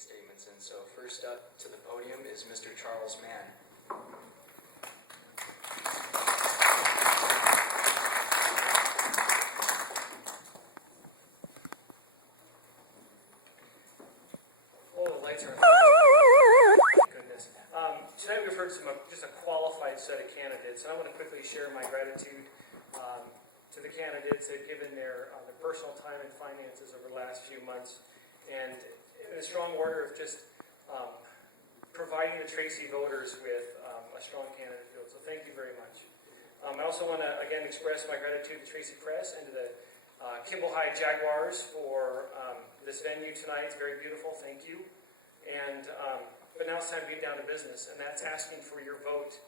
statements. And so first up to the podium is Mr. Charles Mann. Oh, the lights are on. Goodness. Tonight we've heard just a qualified set of candidates, and I want to quickly share my gratitude to the candidates that have given their personal time and finances over the last few months, and in a strong order of just providing the Tracy voters with a strong candidate field. So thank you very much. I also want to again express my gratitude to Tracy Press and to the Kimball High Jaguars for this venue tonight. It's very beautiful. Thank you. And but now it's time to get down to business, and that's asking for your vote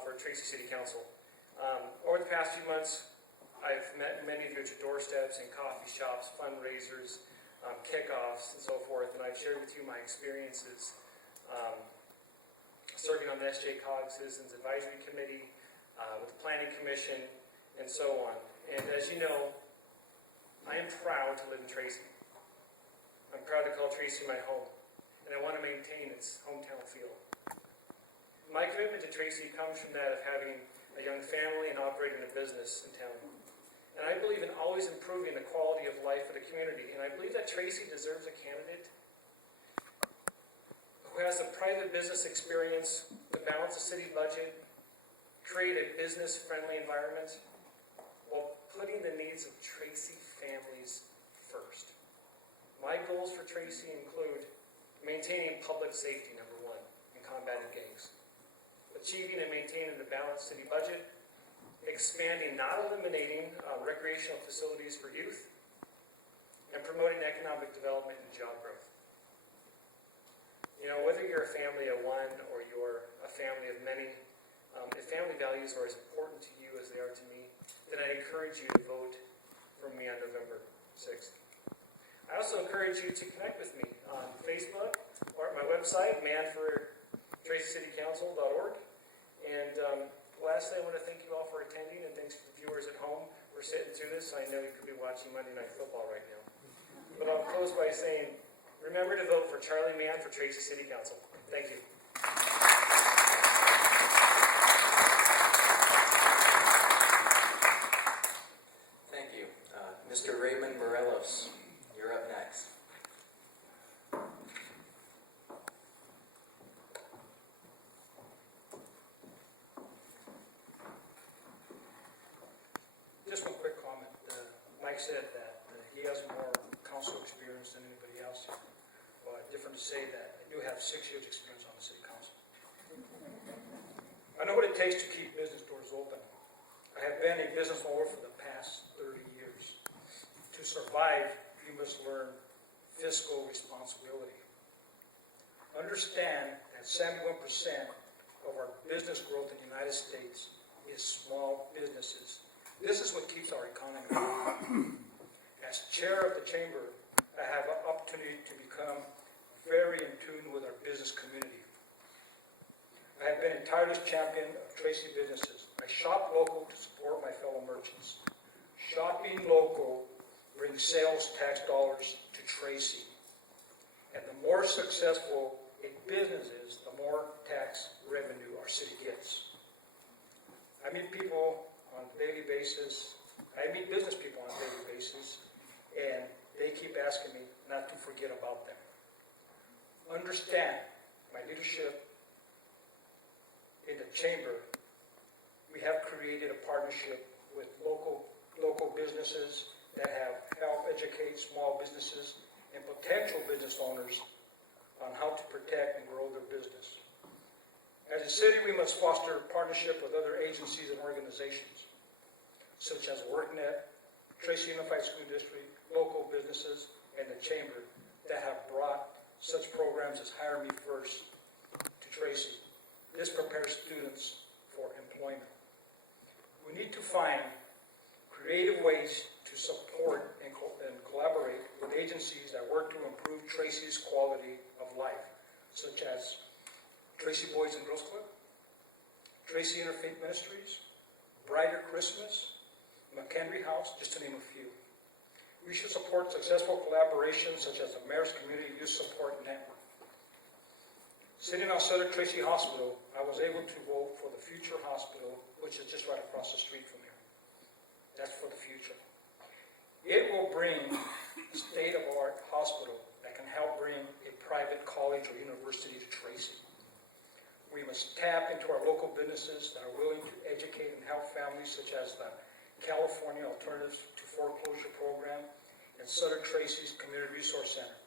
for Tracy City Council. Over the past few months, I've met many of you at your doorsteps in coffee shops, fundraisers, kickoffs, and so forth, and I've shared with you my experiences serving on the SJCOG Citizens Advisory Committee, with the Planning Commission, and so on. And as you know, I am proud to live in Tracy. I'm proud to call Tracy my home, and I want to maintain its hometown feel. My commitment to Tracy comes from that of having a young family and operating a business in town. And I believe in always improving the quality of life of the community. And I believe that Tracy deserves a candidate who has the private business experience to balance the city budget, create a business-friendly environment, while putting the needs of Tracy families first. My goals for Tracy include maintaining public safety, number one, and combating gangs. Achieving and maintaining the balanced city budget, expanding, not eliminating, recreational facilities for youth, and promoting economic development and job growth. You know, whether you're a family of one or you're a family of many, if family values are as important to you as they are to me, then I encourage you to vote for me on November 6th. I also encourage you to connect with me on Facebook or at my website, manfortracycitycouncil.org. And lastly, I want to thank you all for attending, and thanks to the viewers at home for sitting through this. I know you could be watching Monday Night Football right now. But I'll close by saying, remember to vote for Charlie Mann for Tracy City Council. Thank you. Thank you. Mr. Raymond Morelos, you're up next. Just one quick comment. Mike said that he has more council experience than anybody else here. Well, different to say that I do have 6 years experience on the city council. I know what it takes to keep business doors open. I have been a business owner for the past 30 years. To survive, you must learn fiscal responsibility. Understand that 71% of our business growth in the United States is small businesses. This is what keeps our economy going. As chair of the chamber, I have an opportunity to become very in tune with our business community. I have been a tireless champion of Tracy businesses. I shop local to support my fellow merchants. Shopping local brings sales tax dollars to Tracy. And the more successful a business is, the more tax revenue our city gets. I meet people on a daily basis. I meet business people on a daily basis, and they keep asking me not to forget about them. Understand, my leadership in the chamber, we have created a partnership with local businesses that have helped educate small businesses and potential business owners on how to protect and grow their business. As a city, we must foster partnership with other agencies and organizations, such as WorkNet, Tracy Unified School District, local businesses, and the Chamber that have brought such programs as Hire Me First to Tracy. This prepares students for employment. We need to find creative ways to support and collaborate with agencies that work to improve Tracy's quality of life, such as Tracy Boys and Girls Club, Tracy Interfaith Ministries, Brighter Christmas, McHenry House, just to name a few. We should support successful collaborations such as the Mayor's Community Youth Support Network. Sitting on Southern Tracy Hospital, I was able to vote for the future hospital, which is just right across the street from here. That's for the future. It will bring a state-of-the-art hospital that can help bring a private college or university to Tracy. We must tap into our local businesses that are willing to educate and help families, such as the California Alternatives to Foreclosure Program and Southern Tracy's Community Resource Center.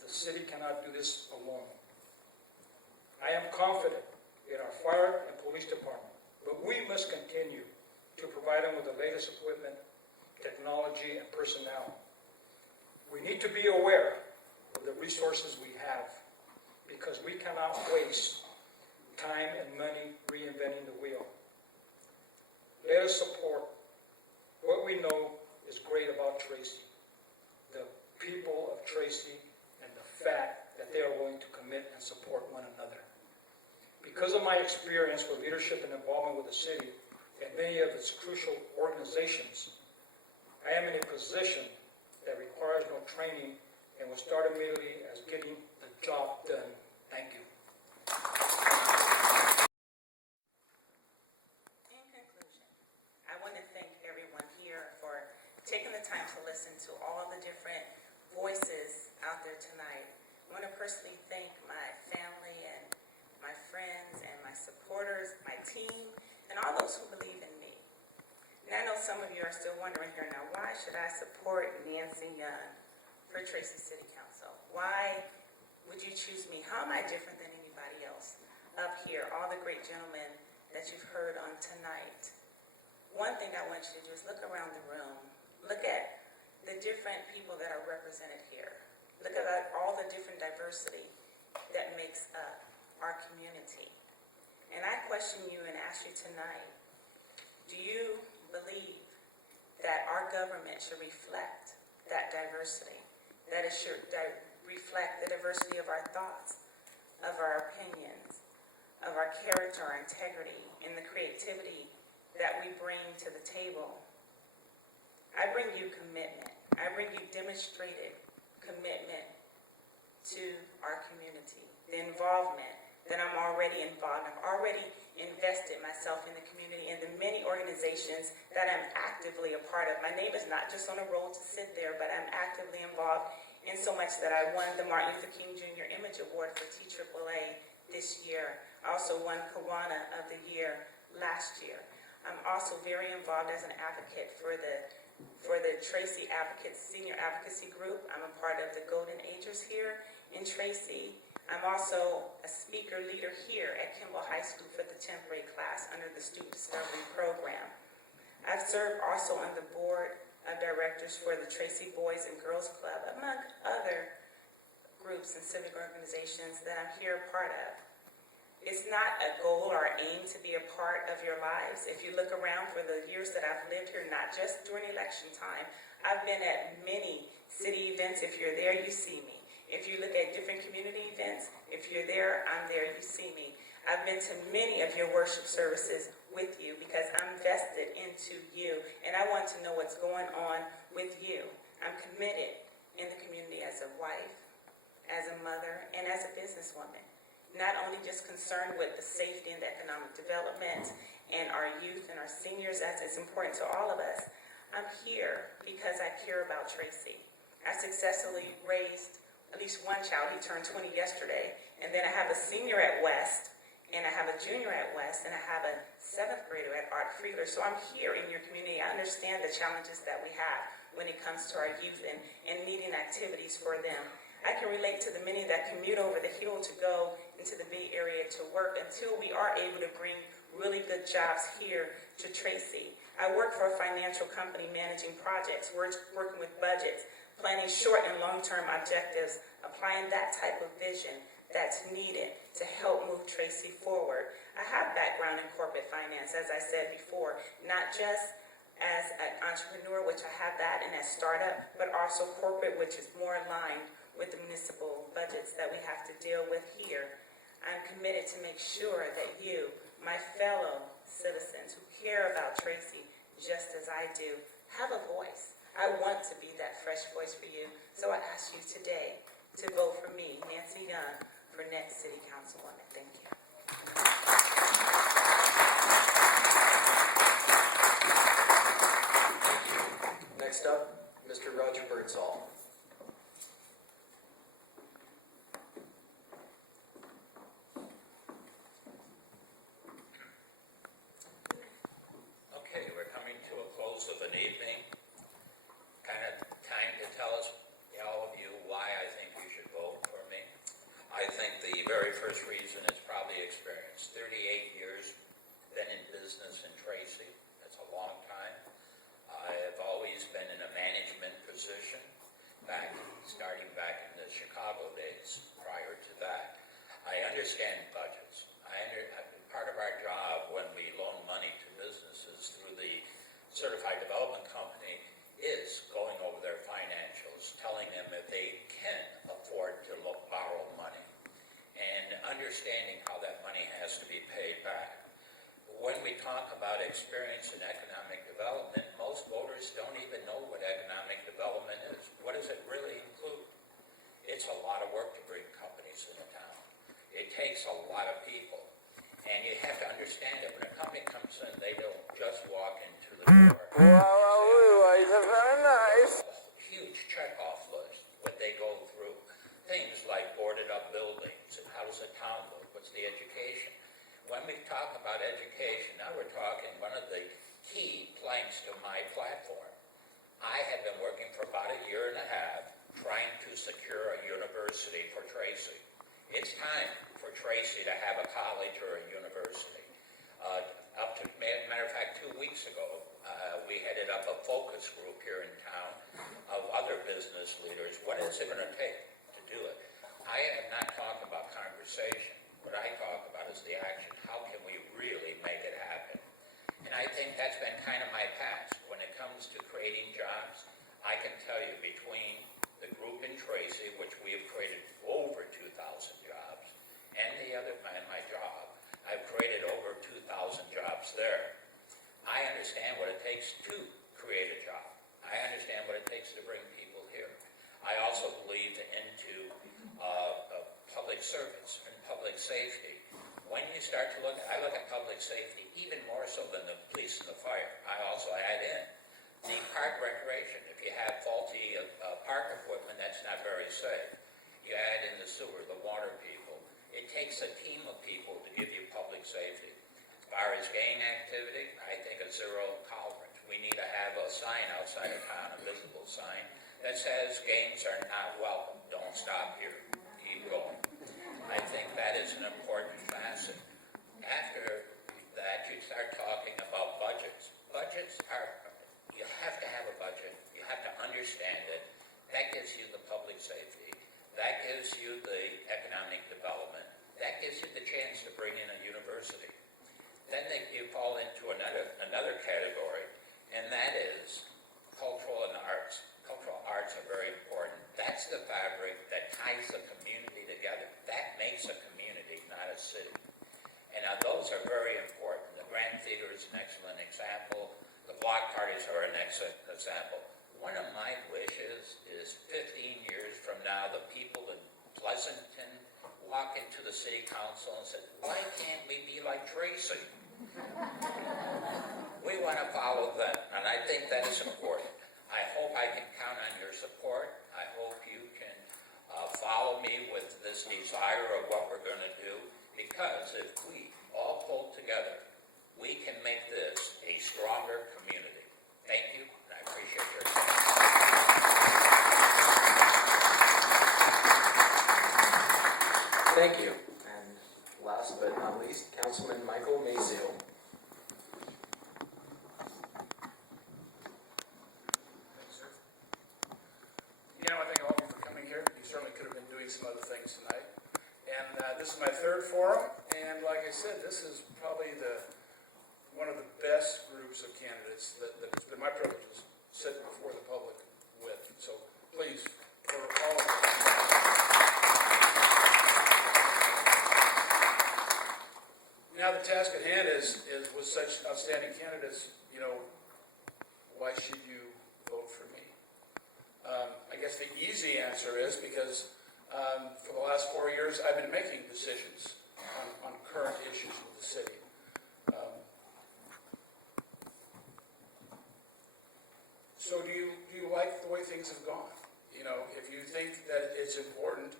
The city cannot do this alone. I am confident in our fire and police department, but we must continue to provide them with the latest equipment, technology, and personnel. We need to be aware of the resources we have because we cannot waste time and money reinventing the wheel. Let us support what we know is great about Tracy, the people of Tracy, and the fact that they are willing to commit and support one another. Because of my experience with leadership and involvement with the city and many of its crucial organizations, I am in a position that requires no training and will start immediately as getting the job done. Thank you. In conclusion, I want to thank everyone here for taking the time to listen to all the different voices out there tonight. I want to personally thank my family and my friends and my supporters, my team, and all those who believe in me. And I know some of you are still wondering here now, why should I support Nancy Young for Tracy City Council? Why would you choose me? How am I different than anybody else up here? All the great gentlemen that you've heard on tonight. One thing I want you to do is look around the room. Look at the different people that are represented here. Look at all the different diversity that makes up our community. And I question you and ask you tonight, do you believe that our government should reflect that diversity? That it should reflect the diversity of our thoughts, of our opinions, of our character, our integrity, and the creativity that we bring to the table? I bring you commitment. I bring you demonstrated commitment to our community, the involvement that I'm already involved. I've already invested myself in the community and the many organizations that I'm actively a part of. My name is not just on a roll to sit there, but I'm actively involved in so much that I won the Martin Luther King Jr. Image Award for TAAA this year. I also won Kiwanis of the Year last year. I'm also very involved as an advocate for the Tracy Advocates Senior Advocacy Group. I'm a part of the Golden Agers here in Tracy. I'm also a speaker leader here at Kimball High School for the 10th grade class under the Student Discovery Program. I've served also on the board of directors for the Tracy Boys and Girls Club, among other groups and civic organizations that I'm here a part of. It's not a goal or aim to be a part of your lives. If you look around for the years that I've lived here, not just during election time, I've been at many city events. If you're there, you see me. If you look at different community events, if you're there, I'm there, you see me. I've been to many of your worship services with you because I'm vested into you and I want to know what's going on with you. I'm committed in the community as a wife, as a mother, and as a businesswoman. Not only just concerned with the safety and the economic development and our youth and our seniors, as it's important to all of us. I'm here because I care about Tracy. I successfully raised at least one child. He turned 20 yesterday. And then I have a senior at West, and I have a junior at West, and I have a 7th grader at Art Friedler. So I'm here in your community. I understand the challenges that we have when it comes to our youth and needing activities for them. I can relate to the many that commute over the hill to go into the Bay Area to work until we are able to bring really good jobs here to Tracy. I work for a financial company managing projects, working with budgets, planning short and long-term objectives, applying that type of vision that's needed to help move Tracy forward. I have background in corporate finance, as I said before, not just as an entrepreneur, which I have that, and as startup, but also corporate, which is more aligned with the municipal budgets that we have to deal with here. I'm committed to make sure that you, my fellow citizens who care about Tracy just as I do, have a voice. I want to be that fresh voice for you. So I ask you today to vote for me, Nancy Young, for next City Councilwoman. Thank you. Next up, Mr. Roger Birdsall. Okay, we're coming to a close of an evening. Kind of time to tell us, all of you, why I think you should vote for me. I think the very first reason is probably experience. 38 years, been in business in Tracy. That's a long time. I have always been in a management position, starting back in the Chicago days prior to that. I understand budgets. Part of our job when we loan money to businesses through the Certified Development Company is going over their financials, telling them if they can afford to borrow money, and understanding how that money has to be paid back. When we talk about experience in economic development, most voters don't even know what economic development is. What does it really include? It's a lot of work to bring companies into town. It takes a lot of people. And you have to understand that when a company comes in, they don't just walk into the door. Very nice. A huge checkoff list, what they go through. Things like boarded up buildings, and how does the town look, what's the education. When we talk about education, now we're talking one of the key planks to my platform. I had been working for about a year and a half trying to secure a university for Tracy. It's time for Tracy to have a college or a university. Matter of fact, 2 weeks ago, we headed up a focus group here in town of other business leaders. What is it going to take to do it? I am not talking about conversation. What I talk about is the action. How can we really make it happen? And I think that's been kind of my past. When it comes to creating jobs, I can tell you between the group in Tracy, which we have created over 2,000 jobs, and the other my job, I've created over 2,000 jobs there. I understand what it takes to create a job. I understand what it takes to bring people here. I also believe into public service and public safety. When you start to I look at public safety even more so than the police and the fire. I also add in the park recreation. If you have faulty park equipment, that's not very safe. You add in the sewer, the water people. It takes a team of people to give you public safety. As far as gang activity, I think a zero tolerance. We need to have a sign outside of town, a visible sign, that says gangs are not welcome. Don't stop here. Keep going. I think that is an important facet. After that, you start talking about budgets. Budgets you have to have a budget. You have to understand it. That gives you the public safety. That gives you the economic development. That gives you the chance to bring in a university. Then you fall into another category, and that is cultural and arts. Cultural arts are very important. That's the fabric that ties the community together. That makes a community, not a city. And those are very important. The Grand Theater is an excellent example. The block parties are an excellent example. One of my wishes is 15 years from now, the people in Pleasanton walk into the city council and say, why can't we be like Tracy? We want to follow them, and I think that is important. I hope I can count on your support. I hope you can follow me with this desire of what we're going to do, because if we all pull together, we can make this a stronger community. Thank you, and I appreciate your time. Thank you. And last but not least, Councilman Michael Maziel. Again, I want to thank all of you for coming here. You certainly could have been doing some other things tonight. And this is my third forum, and like I said, this is probably one of the best groups of candidates that it's been my privilege to sit before the public with. So please, for all of you. Now the task at hand is with such outstanding candidates, why should you vote for me? guess the easy answer is because for the last 4 years, I've been making decisions on current issues with the city. So do you like the way things have gone? You know, if you think that it's important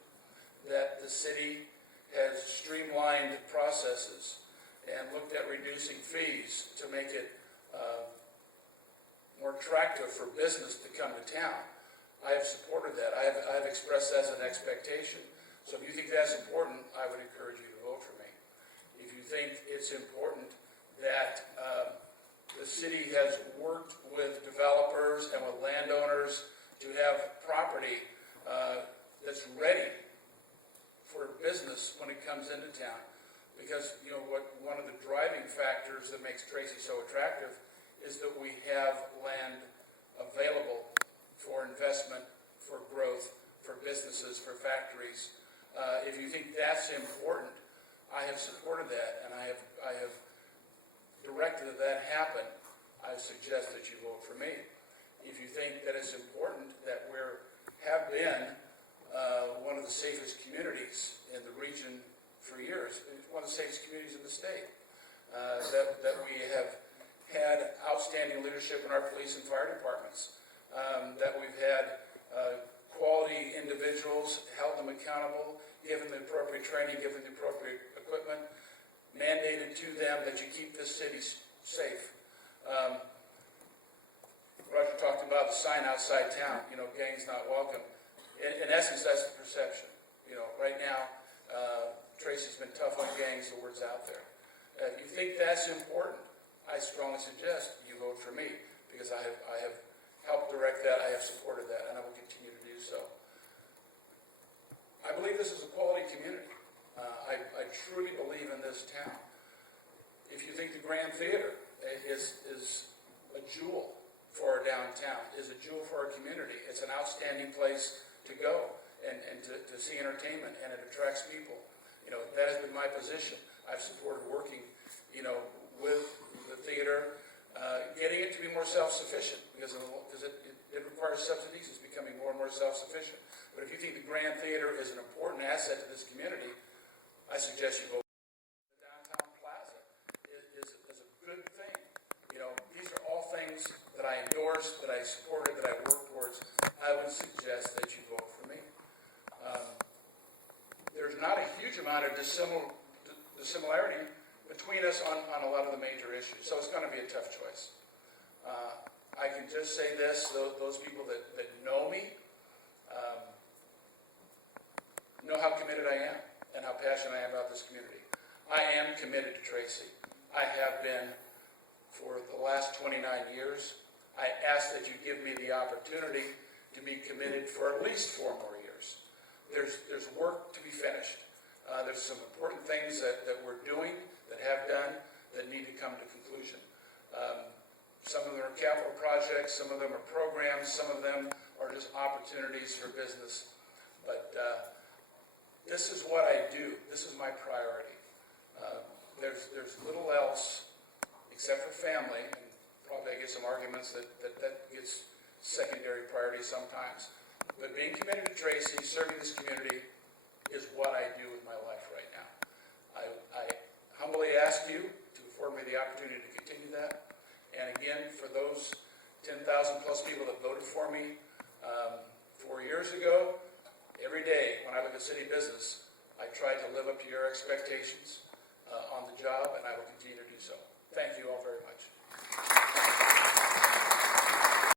that the city has streamlined processes and looked at reducing fees to make it more attractive for business to come to town, I have supported that. I have expressed that as an expectation. So if you think that's important, I would encourage you to vote for me. If you think it's important that the city has worked with developers and with landowners to have property that's ready for business when it comes into town. Because, you know, one of the driving factors that makes Tracy so attractive is that we have land available for investment, for growth, for businesses, for factories. If you think that's important, I have supported that, and I have directed that happen. I suggest that you vote for me. If you think that it's important that we have been one of the safest communities in the region for years, one of the safest communities in the state, that we have had outstanding leadership in our police and fire departments, that we've had quality individuals, held them accountable, given the appropriate training, given the appropriate equipment, mandated to them that you keep this city safe. Roger talked about the sign outside town, you know, gangs not welcome. In essence, that's the perception. You know, right now, Tracy's been tough on gangs, the word's out there. If you think that's important, I strongly suggest you vote for me, because I have helped direct that, I have supported that, and I will continue to do so. I believe this is a quality community. I truly believe in this town. If you think the Grand Theater is a jewel for our downtown, is a jewel for our community, it's an outstanding place to go and to see entertainment, and it attracts people. You know, that has been my position. I've supported working, you know, with the theater, getting it to be more self-sufficient, because it requires subsidies. It's becoming more and more self-sufficient. But if you think the Grand Theater is an important asset to this community, I suggest you vote. The downtown plaza is a good thing. You know, these are all things that I endorse, that I supported, that I work towards. I would suggest that you vote for me. There's not a huge amount of dissimilarity between us on a lot of the major issues, so it's going to be a tough choice. I can just say this, those people that know me know how committed I am and how passionate I am about this community. I am committed to Tracy. I have been for the last 29 years. I ask that you give me the opportunity to be committed for at least 4 more years. There's work to be finished. There's some important things that we're doing, that have done, that need to come to conclusion. Some of them are capital projects, some of them are programs, some of them are just opportunities for business. But this is what I do. This is my priority. There's little else except for family, and probably I get some arguments that gets secondary priority sometimes. But being committed to Tracy, serving this community, is what I do with my life right now. I humbly ask you to afford me the opportunity to continue that. And again, for those 10,000 plus people that voted for me 4 years ago, every day when I look at city business, I try to live up to your expectations on the job, and I will continue to do so. Thank you all.